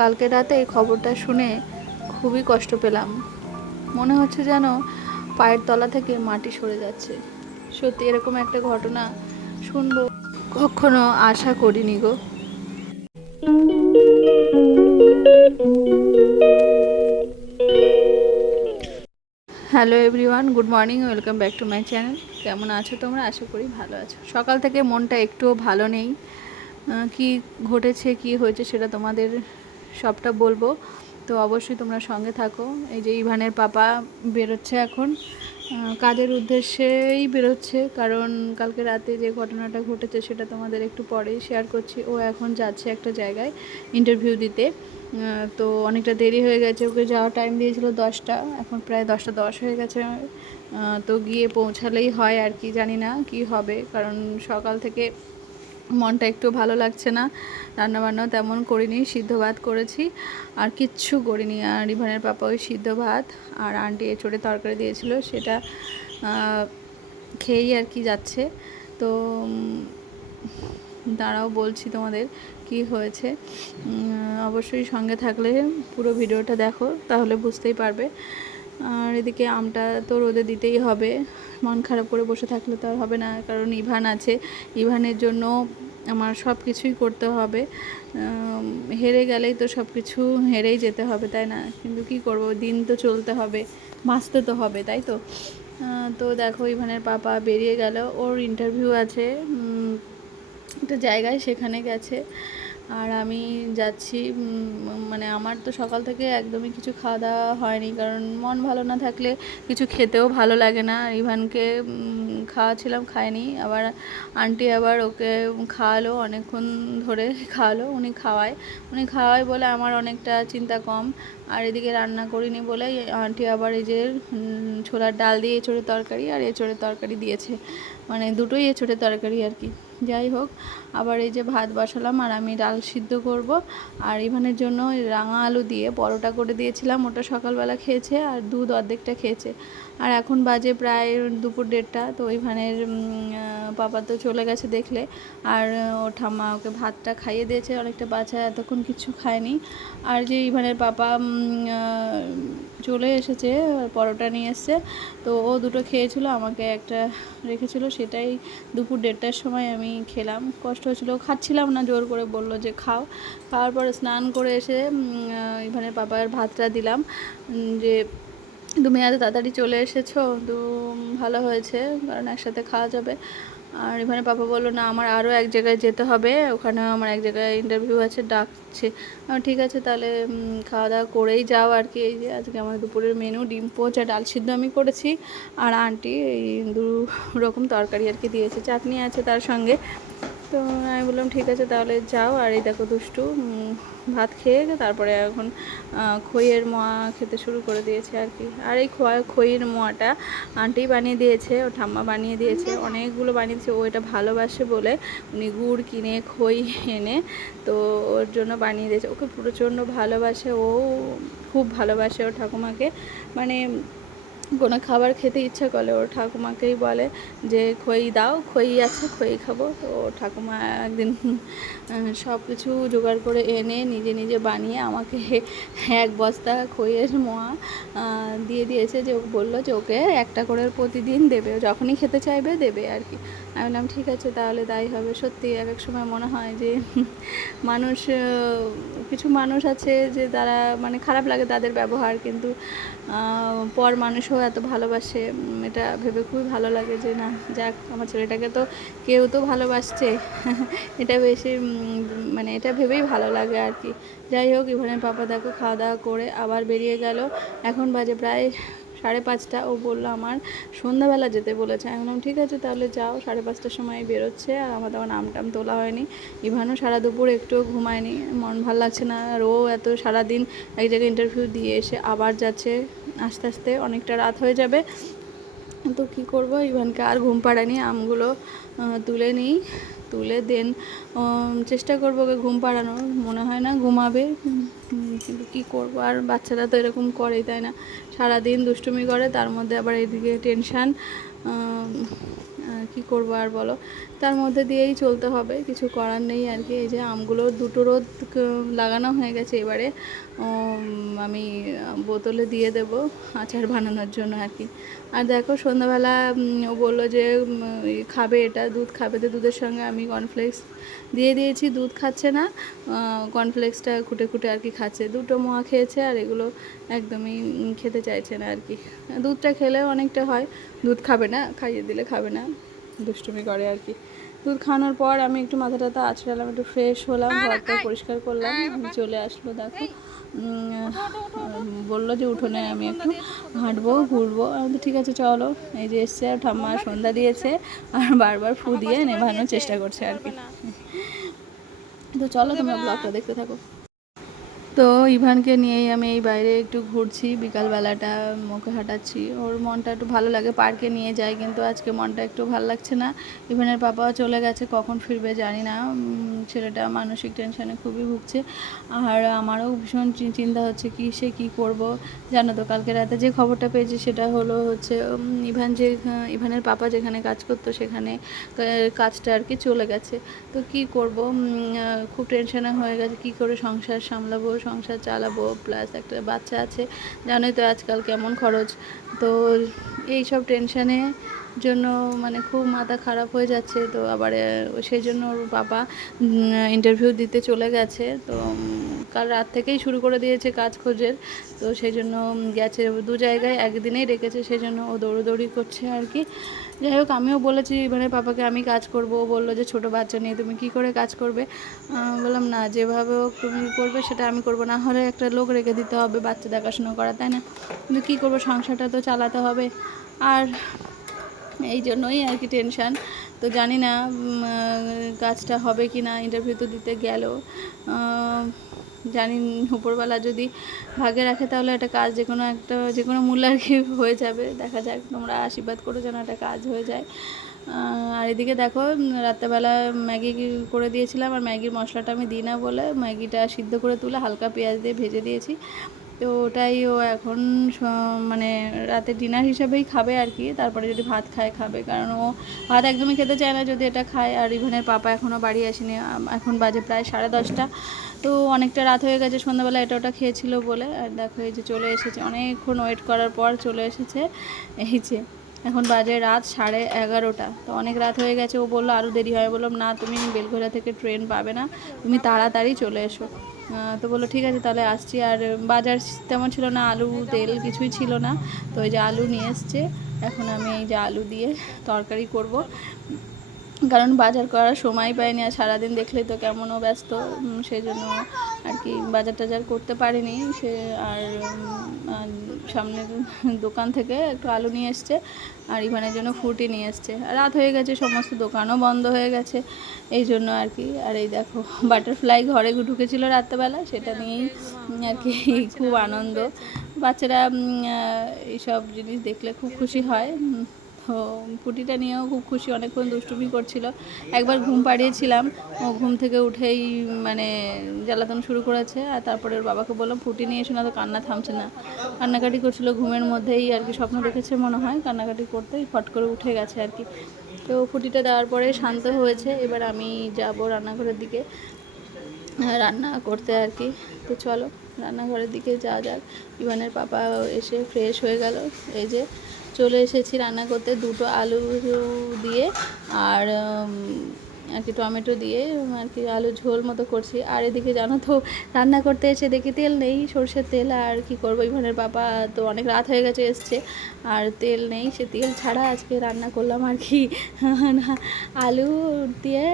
কালকে রাতে এই খবরটা শুনে খুবই কষ্ট পেলাম। মনে হচ্ছে যেন পায়ের তলা থেকে মাটি সরে যাচ্ছে। সত্যি এরকম একটা ঘটনা শুনবো কখনো আশা করিনি গো। Hello everyone, good morning, welcome back to my channel. কেমন আছো তোমরা? আশা করি ভালো আছো। সকাল থেকে মনটা একটুও ভালো নেই। কি ঘটেছে, কি হয়েছে সেটা তোমাদের সবটা বলবো, তো অবশ্যই তোমরা সঙ্গে থাকো। এই যে ইভানের পাপা বেরোচ্ছে এখন, কাজের উদ্দেশ্যেই বেরোচ্ছে, কারণ কালকে রাতে যে ঘটনাটা ঘটেছে সেটা তোমাদের একটু পরেই শেয়ার করছি। ও এখন যাচ্ছে একটা জায়গায় ইন্টারভিউ দিতে। তো অনেকটা দেরি হয়ে গেছে, ওকে যাওয়ার টাইম দিয়েছিল 10টা, এখন প্রায় 10টা 10 হয়ে গেছে। তো গিয়ে পৌঁছালেই হয় আর কি, জানি না কি হবে, কারণ সকাল থেকে মনটা একটু ভালো লাগছে না। রান্নাবান্নাও তেমন করিনি, সিদ্ধ ভাত করেছি আর কিচ্ছু করিনি। আর ইভানের পাপা ওই সিদ্ধ ভাত আর আন্টি এঁচোড়ে তরকারি দিয়েছিল, সেটা খেয়েই আর কি যাচ্ছে। তো দাঁড়াও বলছি তোমাদের কি হয়েছে। অবশ্যই সঙ্গে থাকলে পুরো ভিডিওটা দেখো, তাহলে বুঝতেই পারবে। আর এদিকে আমটা তো রোদে দিতেই হবে, মন খারাপ করে বসে থাকলে তো আর হবে না, কারণ ইভান আছে। ইভানের জন্য আমার সব কিছুই করতে হবে। হেরে গেলেই তো সব কিছু হেরেই যেতে হবে, তাই না? কিন্তু কি করব, দিন তো চলতে হবে, বাঁচতে তো হবে, তাই তো। তো দেখো ইভানের পাপা বেরিয়ে গেল, ওর ইন্টারভিউ আছে একটা জায়গায়, সেখানে গেছে। আর আমি যাচ্ছি। মানে আমার তো সকাল থেকে একদমই কিছু খাওয়া দাওয়া হয়নি, কারণ মন ভালো না থাকলে কিছু খেতেও ভালো লাগে না। ইভানকে খাওয়াছিলাম, খায়নি। আবার আন্টি আবার ওকে খাওয়ালো, অনেকক্ষণ ধরে খাওয়ালো। উনি খাওয়ায় বলে আমার অনেকটা চিন্তা কম। আর এদিকে রান্না করিনি বলে আন্টি আবার এই যে ছোলার ডাল দিয়ে এঁচোড়ের তরকারি আর এঁচোড়ের তরকারি দিয়েছে, মানে দুটোই এঁচোড়ের তরকারি আর কি। যাই হোক, আবার এই যে ভাত বসালাম আর আমি ডাল সিদ্ধ করব। আর ইভানের জন্য রাঙা আলু দিয়ে পরোটা করে দিয়েছিলাম, ওটা সকালবেলা খেয়েছে আর দুধ অর্ধেকটা খেয়েছে। আর এখন বাজে প্রায় দুপুর 1:30। তো ইভানের পাপা তো চলে গেছে দেখলে। আর ও ঠাম্মা ওকে ভাতটা খাইয়ে দিয়েছে, অনেকটা বাচ্চা এতক্ষণ কিছু খায়নি। আর যে ইভানের পাপা চলে এসেছে, পরোটা নিয়ে এসছে, তো ও দুটো খেয়েছিল, আমাকে একটা রেখেছিল, সেটাই দুপুর 1:30টার সময় আমি খেলাম। কষ্ট হচ্ছিল, খাচ্ছিলাম না, জোর করে বললো যে খাও। খাওয়ার পরে স্নান করে এসে ইভানের পাপার ভাতটা দিলাম, যে তুমি এত তাড়াতাড়ি চলে এসেছো, তো ভালো হয়েছে, কারণ একসাথে খাওয়া যাবে। আর এখানে পাপা বললো না আমার আরও এক জায়গায় যেতে হবে, ওখানে আমার এক জায়গায় ইন্টারভিউ আছে, ডাকছে। ঠিক আছে তাহলে খাওয়া দাওয়া করেই যাও আর কি। এই যে আজকে আমার দুপুরের মেনু ডিম পোচ আর ডাল সিদ্ধ আমি করেছি, আর আন্টি এই 2 রকম তরকারি আর কি দিয়েছে, চাটনি আছে তার সঙ্গে। তো আমি বললাম ঠিক আছে তাহলে যাও। আর এই দেখো দুষ্টু ভাত খেয়ে তারপরে এখন খইয়ের মোয়া খেতে শুরু করে দিয়েছে আর কি। আর এই খইয়ের মোয়াটা আন্টি বানিয়ে দিয়েছে, ও ঠাম্মা বানিয়ে দিয়েছে, অনেকগুলো বানিয়ে দিয়েছে। ও এটা ভালোবাসে বলে উনি গুড় কিনে খই এনে তো ওর জন্য বানিয়ে দিয়েছে। ওকে প্রচণ্ড ভালোবাসে, ও খুব ভালোবাসে ওর ঠাকুমাকে। মানে কোনো খাবার খেতে ইচ্ছা করলে ওর ঠাকুমাকেই বলে যে খই দাও, খই আছে, খই খাবো। তো ঠাকুমা একদিন সব কিছু জোগাড় করে এনে নিজে নিজে বানিয়ে আমাকে 1 বস্তা খইয়ের মোয়া দিয়ে দিয়েছে, যে বললো যে ওকে একটা করে প্রতিদিন দেবে, যখনই খেতে চাইবে দেবে আর কি। আমি বললাম ঠিক আছে তাহলে তাই হবে। সত্যি এক এক সময় মনে হয় যে মানুষ, কিছু মানুষ আছে যে তারা মানে খারাপ লাগে তাদের ব্যবহার, কিন্তু পর মানুষও এত ভালোবাসে, এটা ভেবে খুবই ভালো লাগে যে না যাক, আমার ছেলেটাকে তো কেউ তো ভালোবাসছে। এটা বেশি মানে এটা ভেবেই ভালো লাগে আর কি। যাই হোক, ইভানের পাপা দেখো খাওয়া দাওয়া করে আবার বেরিয়ে গেল। এখন বাজে প্রায় 5:30। ও বললো আমার সন্ধ্যাবেলা যেতে বলেছে। আমি বললাম ঠিক আছে তাহলে যাও। 5:30টার সময় বেরোচ্ছে, আর আমার তখন নাম তোলা হয়নি। ইভানও সারা দুপুর একটুও ঘুমায়নি, মন ভালো লাগছে না। আর ও এত সারাদিন এক জায়গায় ইন্টারভিউ দিয়ে এসে আবার যাচ্ছে, আস্তে আস্তে অনেকটা রাত হয়ে যাবে। তো কী করবো, ইভানকে আর ঘুম পাড়ানি, আমগুলো তুলে নিই, তুলে দেন চেষ্টা করবো ওকে ঘুম পাড়ানোর। মনে হয় না ঘুমাবে, কিন্তু কী করবো, আর বাচ্চারা তো এরকম করেই, তাই না? সারাদিন দুষ্টুমি করে, তার মধ্যে আবার এদিকে টেনশান, কী করবো আর বলো। তার মধ্যে দিয়েই চলতে হবে, কিছু করার নেই আর কি। এই যে আমগুলো দুটো রোদ লাগানো হয়ে গেছে, এবারে আমি বোতলে দিয়ে দেব আচার বানানোর জন্য আর কি। আর দেখো সন্ধ্যাবেলা ও বললো যে খাবে, এটা দুধ খাবে, তো দুধের সঙ্গে আমি কর্নফ্লেক্স দিয়ে দিয়েছি। দুধ খাচ্ছে না, কর্নফ্লেক্সটা খুঁটে খুঁটে আর কি খাচ্ছে। দুটো মোয়া খেয়েছে আর এগুলো একদমই খেতে চাইছে না আর কি। দুধটা খেলেও অনেকটা হয়, দুধ খাবে না, খাইয়ে দিলে খাবে না, দুষ্টুমি করে আর কি। দুধ খাওয়ানোর পর আমি একটু মাথা টাথা আঁচড়ালাম, একটু ফ্রেশ হলাম, ঘরটা পরিষ্কার করলাম, চলে আসলো। দেখো বললো যে উঠোনে আমি একটু হাঁটবো, ঘুরবো। আমি তো ঠিক আছে চলো। এই যে এসছে, আর ঠাম্মা সন্ধ্যা দিয়েছে আর বারবার ফু দিয়ে নেভানোর চেষ্টা করছে আর কি। তো চলো তোমরা ব্লগটা দেখতে থাকো। তো ইভানকে নিয়েই আমি এই বাইরে একটু ঘুরছি, বিকালবেলাটা মুখে হাঁটাচ্ছি। ওর মনটা একটু ভালো লাগে, পার্কে নিয়ে যায়, কিন্তু আজকে মনটা একটু ভালো লাগছে না। ইভানের পাপাও চলে গেছে, কখন ফিরবে জানি না। ছেলেটা মানসিক টেনশনে খুবই ভুগছে, আর আমারও ভীষণ চিন্তা হচ্ছে সে কী করব। জানো তো কালকে রাতে যে খবরটা পেয়েছি সেটা হলো হচ্ছে ইভানের পাপা যেখানে কাজ করতো সেখানে কাজটা আর কি চলে গেছে। তো কি করব, খুব টেনশনে হয়ে গেছে, কি করে সংসার সামলাবো, সংসার চালাবো, প্লাস একটা বাচ্চা আছে, জানোই তো আজকাল কেমন খরচ। তো এই সব টেনশানে জন্য মানে খুব মাথা খারাপ হয়ে যাচ্ছে। তো আবার সেই জন্য ওর বাবা ইন্টারভিউ দিতে চলে গেছে। তো কাল রাত থেকেই শুরু করে দিয়েছে কাজ খোঁজের। তো সেই জন্য গেছে 2 জায়গায় একদিনেই রেখেছে, সেই জন্য ও দৌড়োদৌড়ি করছে আর কি। যাই হোক, আমিও বলেছি এবারে পাপাকে আমি কাজ করব। ও বললো যে ছোটো বাচ্চা নিয়ে তুমি কি করে কাজ করবে। বললাম না, যেভাবে হোক তুমি করবে সেটা আমি করবো, না হলে একটা লোক রেখে দিতে হবে বাচ্চা দেখাশুনো করা, তাই না? কিন্তু কী করবো, সংসারটা তো চালাতে হবে। আর এই জন্যই আর কি টেনশান। তো জানি না কাজটা হবে কি না, ইন্টারভিউ তো দিতে গেল, জানি উপরবেলা যদি ভাগে রাখে তাহলে একটা কাজ যে কোনো মূল্যে আর কি হয়ে যাবে। দেখা যাক, তোমরা আশীর্বাদ করো যেন একটা কাজ হয়ে যায়। আর এদিকে দেখো রাত্রেবেলা ম্যাগি করে দিয়েছিলাম, আর ম্যাগির মশলাটা আমি দিই না বলে ম্যাগিটা সিদ্ধ করে তুলে হালকা পেঁয়াজ দিয়ে ভেজে দিয়েছি। তো ওটাই ও এখন মানে রাতে ডিনার হিসাবেই খাবে আর কি। তারপরে যদি ভাত খাবে, কারণ ও ভাত একদমই খেতে চায় না যদি এটা খায়। আর ইভানের পাপা এখনও বাড়ি আসেনি, এখন বাজে প্রায় 10:30। তো অনেকটা রাত হয়ে গেছে, সন্ধ্যাবেলা এটা ওটা খেয়েছিল বলে। আর দেখো এই যে চলে এসেছে, অনেকক্ষণ ওয়েট করার পর চলে এসেছে। এই যে এখন বাজে রাত 11:30। তো অনেক রাত হয়ে গেছে। ও বললো আরও দেরি হয়, বললাম না, তুমি বেলঘরিয়া থেকে ট্রেন পাবে না, তুমি তাড়াতাড়ি চলে এসো। তো বললো ঠিক আছে তাহলে আসছি। আর বাজার তেমন ছিল না, আলু তেল কিছুই ছিল না। তো এই যে আলু নিয়ে এসছে, এখন আমি এই যে আলু দিয়ে তরকারি করব, কারণ বাজার করার সময় পাইনি। আর সারাদিন দেখলেই তো কেমনও ব্যস্ত, সেই জন্য আর কি বাজার টাজার করতে পারিনি। আর সামনের দোকান থেকে একটু আলু নিয়ে এসছে, আর ইভানের জন্য ফুটি নিয়ে এসছে। রাত হয়ে গেছে, সমস্ত দোকানও বন্ধ হয়ে গেছে, এই জন্য আর কি। আর এই দেখো বাটারফ্লাই ঘরে ঢুকেছিল রাত্রেবেলা, সেটা নিয়েই আর কি খুব আনন্দ। বাচ্চারা এইসব জিনিস দেখলে খুব খুশি হয়। তো ফুটিটা নিয়েও খুব খুশি, অনেকক্ষণ দুষ্টুমি করছিল। একবার ঘুম পাড়িয়েছিলাম, ও ঘুম থেকে উঠেই মানে জ্বালাতন শুরু করেছে। আর তারপরে ওর বাবাকে বললাম ফুটি নিয়ে এসো না, তো কান্না থামছে না, কান্নাকাটি করছিল। ঘুমের মধ্যেই আর কি স্বপ্ন দেখেছে মনে হয়, কান্নাকাটি করতেই ফট করে উঠে গেছে আর কি। তো ফুটিটা দেওয়ার পরে শান্ত হয়েছে। এবার আমি যাব রান্নাঘরের দিকে রান্না করতে আর কি। তো চলো রান্নাঘরের দিকে যাওয়া যাক। ইভানের পাপা এসে ফ্রেশ হয়ে গেল, এই যে চলে এসেছি রান্না করতে। 2টো আলু দিয়ে আর আর কি টমেটো দিয়ে আর কি আলু ঝোল মতো করছি। আর এদিকে জানো তো রান্না করতে এসে দেখি তেল নেই, সর্ষের তেল। আর কি করবো, ইভানের পাপা তো অনেক রাত হয়ে গেছে এসছে, আর তেল নেই। সে তেল ছাড়া আজকে রান্না করলাম আর কি আলু দিয়ে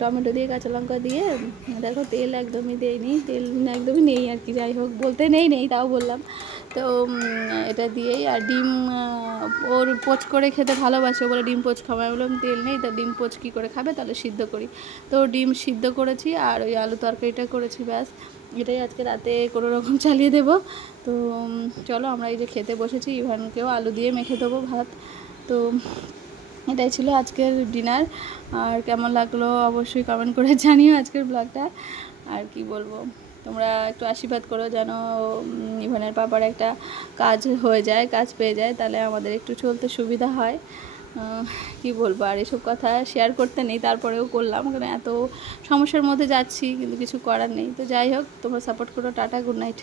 টমেটো দিয়ে কাঁচা লঙ্কা দিয়ে। দেখো তেল একদমই দেয়নি, তেল একদমই নেই আর কি। যাই হোক, বলতে নেই তাও বললাম। তো এটা দিয়েই, আর ডিম ওর পোচ করে খেতে ভালোবাসে বলে ডিম পোচ খাওয়াই। বললাম তেল নেই, তা ডিম পোচ কী করে খাবে, তাহলে সিদ্ধ করি। তো ডিম সিদ্ধ করেছি আর ওই আলু তরকারিটা করেছি, ব্যাস এটাই আজকে রাতে কোনো রকম চালিয়ে দেবো। তো চলো আমরা এই যে খেতে বসেছি, ইভানকেও আলু দিয়ে মেখে দেবো ভাত। তো এটাই ছিল আজকের ডিনার। আর কেমন লাগলো অবশ্যই কমেন্ট করে জানিও আজকের ব্লগটা। আর কি বলবো, তোমরা একটু আশীর্বাদ করো যেন ইভানের পাপার একটা কাজ হয়ে যায়, কাজ পেয়ে যায়, তাহলে আমাদের একটু চলতে সুবিধা হয়। কি বলবো, আর এসব কথা শেয়ার করতে নেই, তারপরেও করলাম, কারণ এত সমস্যার মধ্যে যাচ্ছি কিন্তু কিছু করার নেই। তো যাই হোক, তোমরা সাপোর্ট করো। Tata, good night.